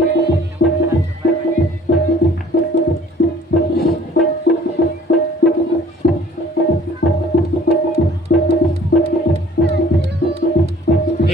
एक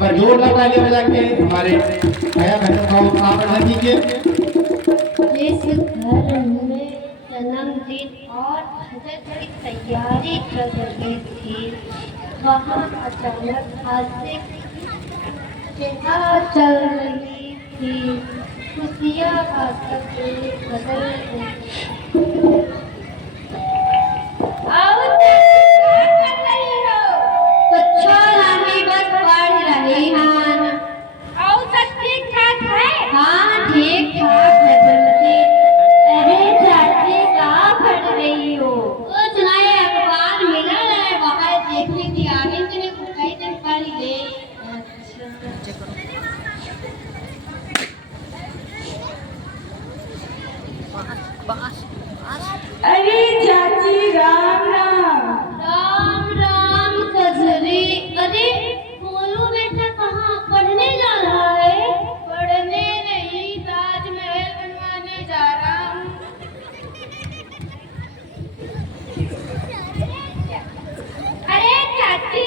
बार जोरदार तालियां बजा के हमारे भैया बहनों का उत्साह कीजिए। जिस घर में जन्मदिन और भजन की तैयारी कर रही थी वहाँ अचानक हादसे की चल रही थी। खुशियाँ बदल गई। अरे चाची राम राम। राम राम कजरी। अरे बोलो बेटा कहाँ पढ़ने जा रहा है? पढ़ने नहीं, ताजमहल बनवाने जा रहा हूँ। अरे चाची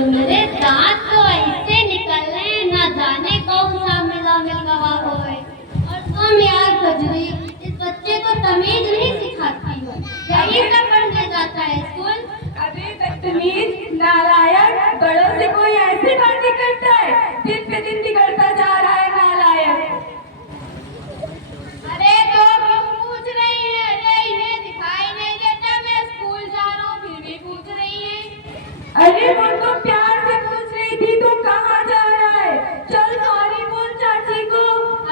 मेरे दांत तो ऐसे निकल रहे ना जाने कौन सा मिला गवा होए। और तुम यार कजरी इस बच्चे को तमीज नहीं सिखाती हो। यही सब पढ़ने जाता है स्कूल। अबे बदतमीज नालायक, बड़ों से कोई ऐसी बातें करता है? दिन पे दिन बिगड़ता जा रहा है नालायक। अरे तो क्यों पूछ रही है? अरे इन्हें दिखाई नहीं देता मैं स्कूल जा रहा हूँ फिर भी पूछ रही है। अरे वो तो प्यार से पूछ रही थी तो कहाँ जा रहा है? चल सॉरी बोल चाची को।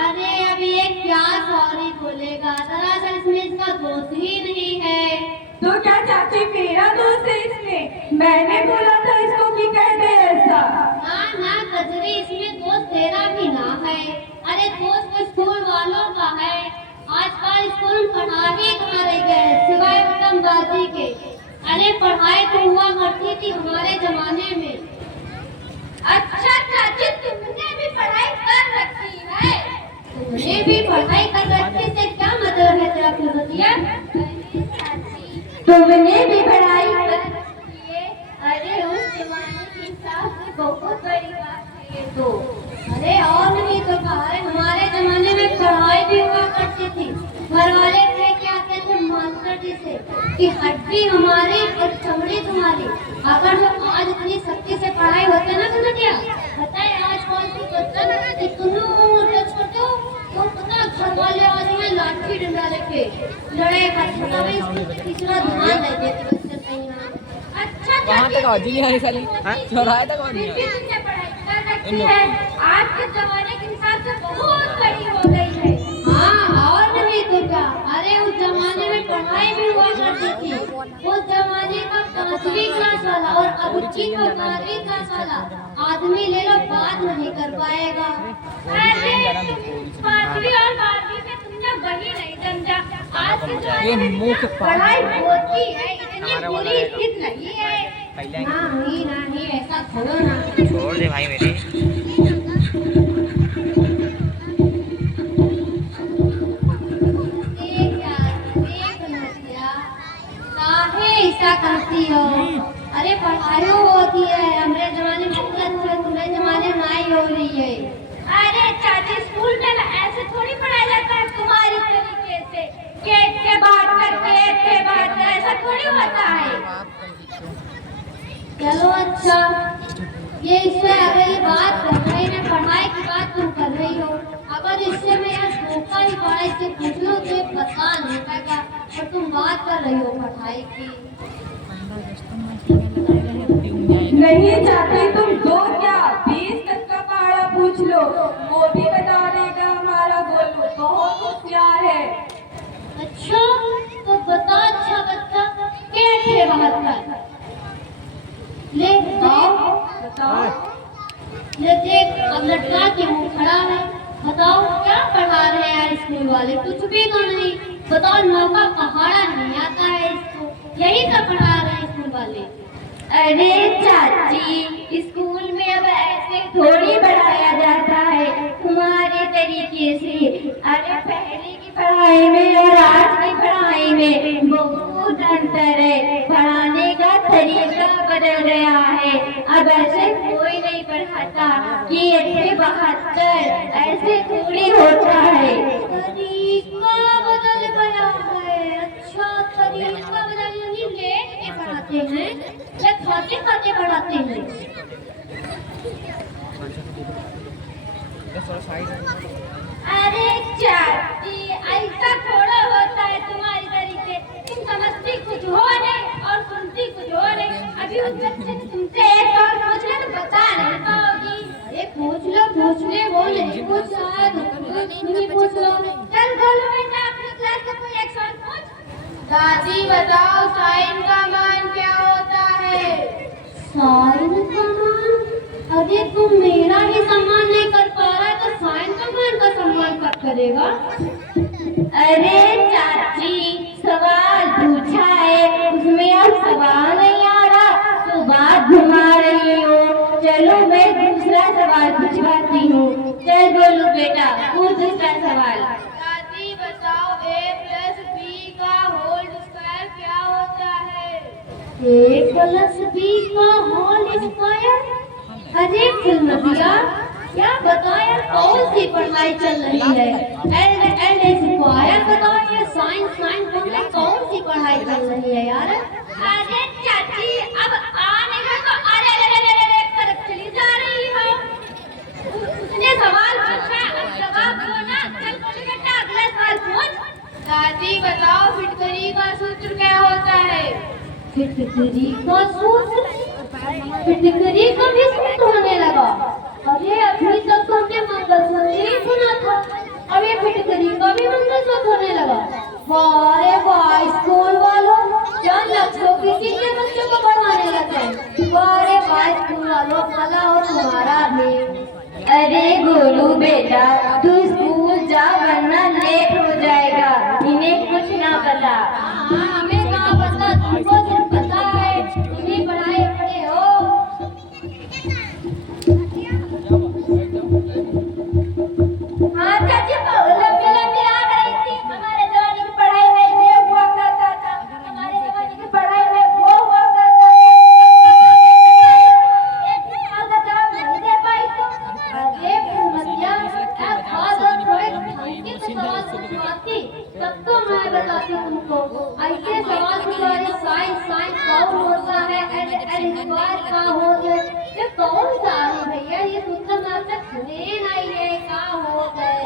अरे अभी ये क्या सॉरी बोलेगा? दरअसल इसमें इसका दोस्त ही नहीं है। तो क्या चाची मेरा दोस्त है इसमें? मैंने बोला था इसको कि कह दे ऐसा। ना ना कजरी इसमें दोस्त तेरा भी ना है। अरे दोस्त तो स्कूल वालों का है। आजकल स्कूल में पढ़ाई कहाँ रह गए सिवाय उत्तमबाजी के। अरे पढ़ाई तो हुआ करती थी हमारे जमाने में। अच्छा चाची तुमने भी पढ़ाई कर रखी है? तुमने भी पढ़ाई कर रखी से क्या मतलब है तेरा भगतिया? तुमने भी पढ़ाई कर रखी है? अरे उस जमाने के हिसाब से बहुत बड़ी बात है ये तो। अरे और नहीं तो कहा है हमारे जमाने में पढ़ाई भी हुआ करती थी। घर वाले थे क्या कहते थे मास्टर जी से कि हड्डी हमारी और चमड़ी तुम्हारी। अगर जो आज इतनी सख्ती से पढ़ाई होती है ना कन्हैया, पता है आज कौन सी बच्चा ना इतना छोटो तो पता घर वाले आज में लाठी डंडा लेके लड़ाई करते तभी तीसरा ध्यान नहीं देते बच्चे कहीं ना। अच्छा वहाँ तक आवाज नहीं आ रही साली, चौराहे तक आवाज नहीं आ रही। तुमने पढ़ाई कर रखी है? आज के जमाने के हिसाब से बहुत बड़ी हो गई है। हाँ और नहीं तो क्या। अरे उस जमाने में पढ़ाई भी हुआ करती थी। उस जमाने का 5वीं क्लास वाला और अब की 12वीं क्लास वाला आदमी ले लो बात नहीं कर पाएगा। अरे 5वीं और 12वीं में तुमने वही नहीं समझा। आज के ये जमाने मुख में पढ़ाई होती है, इतनी बुरी स्थिति नहीं है। नहीं ऐसा छोड़ो ना। छोड़ दे भाई मेरे। ऐसा करती हो? अरे पढ़ाई होती है हमारे जमाने में बहुत अच्छे, तुम्हारे जमाने में नहीं हो रही है। अरे चाची स्कूल में ऐसे थोड़ी पढ़ाया जाता है तुम्हारी तरीके से। गेट के बाहर तक गेट के बाहर तक ऐसा थोड़ी होता है। चलो अच्छा ये इससे अगर ये बात कर रही है पढ़ाई की बात तुम कर रही हो। अगर इससे मैं यार धोखा ही पढ़ाई से पूछ लो तो पता नहीं पाएगा और तुम बात कर रही हो पढ़ाई की। नहीं चाहते तुम दो क्या 20 तक का पहाड़ा पूछ लो वो भी बता देगा। हमारा गोलू बहुत होशियार है। अच्छा तो बता अच्छा बच्चा क्या थे 72 ले बताओ। ले देख अब लटका के मुंह खड़ा है। बताओ क्या पढ़ा रहे हैं स्कूल वाले? कुछ भी तो नहीं। बताओ नौका पहाड़ा नहीं आता है इसको, यही सब पढ़ा रहे हैं स्कूल वाले। अरे चाची स्कूल में अब ऐसे थोड़ी पढ़ाया जाता है। तरीके से। अरे पहले की पढ़ाई में और आज की पढ़ाई में बहुत अंतर है। पढ़ाने का तरीका बदल गया है। अब ऐसे कोई नहीं पढ़ाता कि 72 ऐसे थोड़ी होता है। तरीका बदल गया है। अच्छा तरीका बदल नहीं, लेट के पढ़ाते हैं या खाते खाते पढ़ाते हैं? अरे चाची, ऐसा थोड़ा होता है तुम्हारी तरीके। तुम समझती कुछ हो नहीं और सुनती कुछ हो नहीं। अभी उस बच्चे ने तुमसे एक बार पूछ ले तो बता नहीं पाओगी। अरे पूछ ले, वो नहीं पूछ रहा है, नहीं पूछ लो। चल बोलो बेटा, अपनी क्लास का कोई एक सवाल पूछ। दादी बताओ, साइन का मान क्या होता है? साइन का मान? अरे तुम मेरा ही सम्मान नहीं कर पा रहा है तो साइन का मान का सम्मान कब करेगा? अरे चाची, सवाल पूछा है, उसमें अब सवाल नहीं आ रहा तो बात घुमा रही हो। चलो मैं दूसरा सवाल पूछवाती हूँ। चल बोलो बेटा, पूछ दूसरा सवाल। दादी बताओ, a+b का होल स्क्वायर क्या होता है? a+b का होल स्क्वायर? अरे फुलमतिया, क्या बताया, कौन सी पढ़ाई चल रही है? एल स्क्वायर बताओ या साइंस तुमने कौन सी पढ़ाई चल रही है यार? अरे चाची, अब आने का तो अरे कर चली जा रही हो। उसने सवाल पूछा, अब जवाब दो ना। चल बोल बेटा, अगला सवाल पूछ। दादी बताओ, फिटकरी का सूत्र क्या होता है? फिटकरी का सूत्र? फिटकरी का भी सूत्र होने लगा? अरे अभी तक तो हमने मंगलसूत्र ही सुना था, अब ये फिटकरी का भी मंगलसूत्र होने लगा। वाह वाह, स्कूल वालों जान लगो किसी के बच्चों को पढ़ाने लगे। वाह वाह स्कूल वालों, भला हो तुम्हारा भी। अरे गोलू बेटा, तू स्कूल जा वरना लेट हो जाएगा। इन्हें कुछ ना पता। हमें क्या पता, तुमको सिर्फ पता है इतनी पढ़ाई पढ़े हो। हाँ चाची, लंबी लंबी आग रही थी। हमारे जमाने की पढ़ाई में ये हुआ करता था, हमारे जमाने की पढ़ाई में वो हुआ करता था। जवाब नहीं दे पाई तो अरे फुलमतिया, खास और थोड़े हल्के से सवाल पूछवाती तब तो मैं बताती तुमको। ऐसे सवाल पूछवाने साइंस कौन होता है, एल स्क्वायर का होता है, ये कौन सा है भैया? ये सूत्र में अब तक सुने नहीं है, क्या हो गए?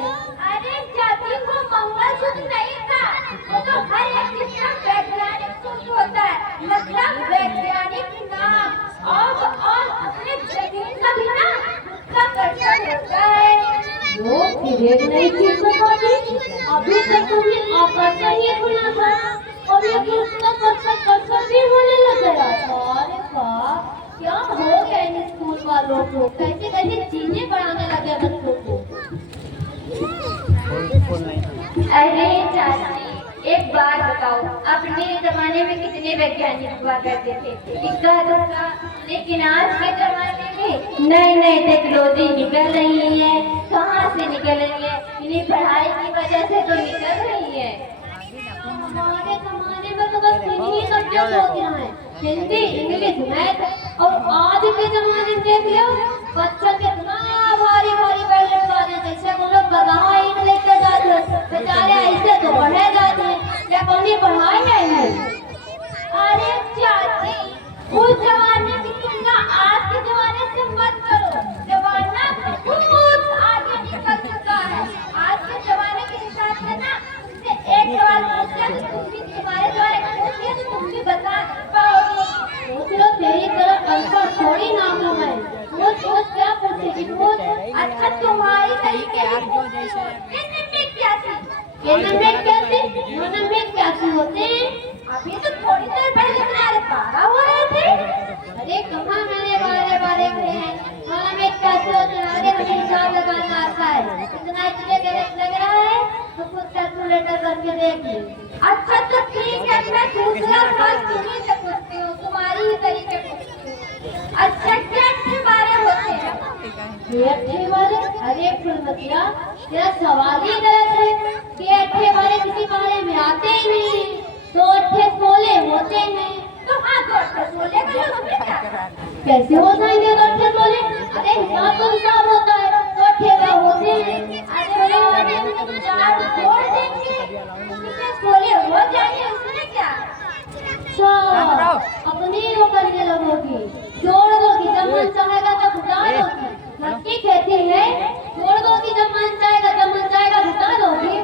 अरे चाची, वो मंगलसूत्र नहीं था, वो तो हर एक चीज का वैज्ञानिक सूत्र होता है, मतलब वैज्ञानिक नाम और अपने जमीन का भी ना उसका कर्षण होता है। वो फिर नहीं चीज बताती, अभी तक तुमने आकर्षण ही सुना था और ये उसका कर्षण भी होने लग गया। अरे वाह, क्या हो गया इन स्कूल वालों को, कैसे कैसे चीजें पढ़ाने लगे बच्चों को। अरे चाची, एक बात बताओ, अपने जमाने में कितने वैज्ञानिक हुआ करते थे? इक्का दुक्का। लेकिन आज के जमाने में नई नई टेक्नोलॉजी निकल रही है। कहाँ से निकल रही है? इन्हीं पढ़ाई की वजह से तो निकल रही है। हमारे जमाने में तो बस इन्हीं सब्जेक्ट होते हैं, हिंदी, इंग्लिश, मैथ। और आज के जमाने में देख लो, बच्चों के इतना भारी भारी बैग लगा देते, जैसे वो लोग गधा ईंट लेके जाते, बेचारे ऐसे तो पढ़े जाते हैं, क्या कौन पढ़ाई है इन्हें? अरे चाची, उस जमाने की तुलना आज के जमाने से मत करो। जमाना बहुत आगे निकल चुका है। आज के जमाने के हिसाब से ना, तुमसे एक सवाल पूछा तो तुम भी तुम्हारे द्वारा पूछिए तो तुम भी बता पाओगे। सोच लो, तेरी तरह अल्फा थोड़ी नाम लो मैं। सोच क्या पूछेगी? पूछ। अच्छा, तुम्हारी तरीके कैसे होते हैं? अभी तो थोड़ी देर पहले तुम्हारे 12 हो रहे थे। अरे कहाँ मैंने बारे में हैं, मालूम है कैसे होते हैं? अरे मुझे हिसाब लगाना आता है। इतना तुझे गलत लग रहा है तो खुद कैलकुलेटर करके देख ले। अच्छा तो ठीक है, मैं दूसरा सवाल तुम्हीं से पूछती हूँ, तुम्हारी ही तरीके पूछती हूँ। अच्छा, क्या अच्छे बारे होते हैं? ये अच्छे बारे? अरे फुलमतिया, भैया तेरा सवाल ही गलत है कि अट्ठे वाले किसी पहाड़े में आते ही नहीं, तो अट्ठे सोले होते हैं। तो हाँ, तो अट्ठे सोले का उसमें क्या? कैसे हो जाएंगे तो अट्ठे सोले? अरे हिसाब तो हिसाब होता है, तो अट्ठे का होते हैं। अरे चार जोड़ देंगे, कितने सोले हो जाएंगे उसमें क्या? अच्छा, अपनी को करने लगोगी, जोड़ दोगी, जब मन चाहेगा तब घटा दोगी। लड़की कहती है जोड़ दोगी जब मन चाहेगा, जब मन चाहेगा घटा दोगी।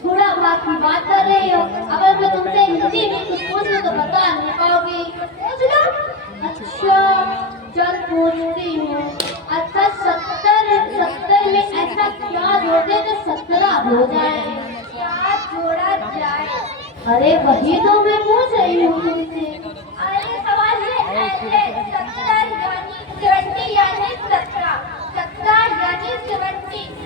थोड़ा बात की बात कर रही हो, अगर मैं तुमसे हिंदी में कुछ पूछूं तो बता नहीं पाओगी। पूछ लो। अच्छा चल पूछती हूँ। अच्छा 70 में ऐसा क्या जोड़ते जो 17 हो जाए? क्या जोड़ा जाए? अरे वही तो मैं पूछ रही हूँ तुमसे। अरे सवाल ये ऐसे 70 यानी 20 यानी 17 यानी 70